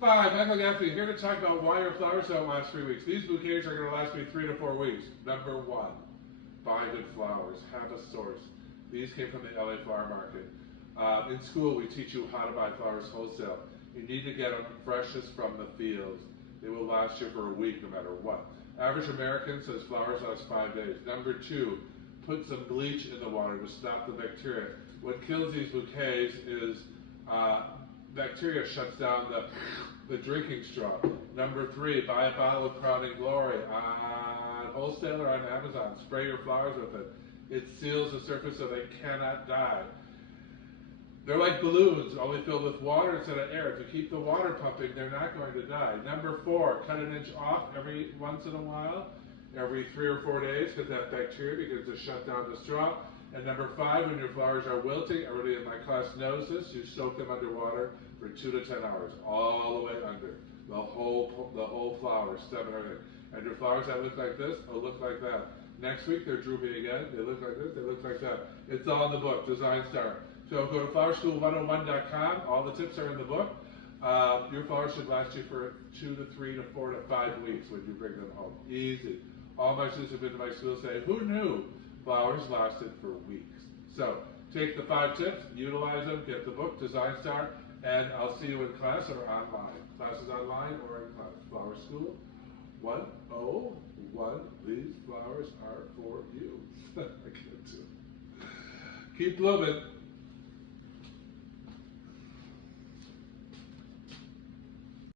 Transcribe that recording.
5, Michael Gaffney here to talk about why your flowers don't last 3 weeks. These bouquets are going to last me 3 to 4 weeks. Number 1, buy good flowers. Have a source. These came from the LA Flower Market. In school, we teach you how to buy flowers wholesale. You need to get them freshest from the fields. They will last you for a week no matter what. Average American says flowers last 5 days. Number 2, put some bleach in the water to stop the bacteria. What kills these bouquets is bacteria shuts down the drinking straw. Number 3, buy a bottle of Crowning Glory on wholesaler on Amazon. Spray your flowers with it. It seals the surface so they cannot die. They're like balloons, only filled with water instead of air. If you keep the water pumping, they're not going to die. Number 4, cut an inch off every once in a while, every 3 or 4 days, because that bacteria begins to shut down the straw. And number 5, when your flowers are wilting, everybody in my class knows this, you soak them underwater for 2 to 10 hours, all the way under. The whole flower, stem and everything. And your flowers that look like this will look like that. Next week they're drooping again, they look like this, they look like that. It's all in the book, Design Star. So go to flowerschool101.com, all the tips are in the book. Your flowers should last you for 2 to 3 to 4 to 5 weeks when you bring them home. Easy. All my students have been to my school say, who knew flowers lasted for weeks? So take the 5 tips, utilize them, get the book, Design Star, and I'll see you in class or online. Classes online or in class. Flower School 101. These flowers are for you. I can't do it. Keep blooming.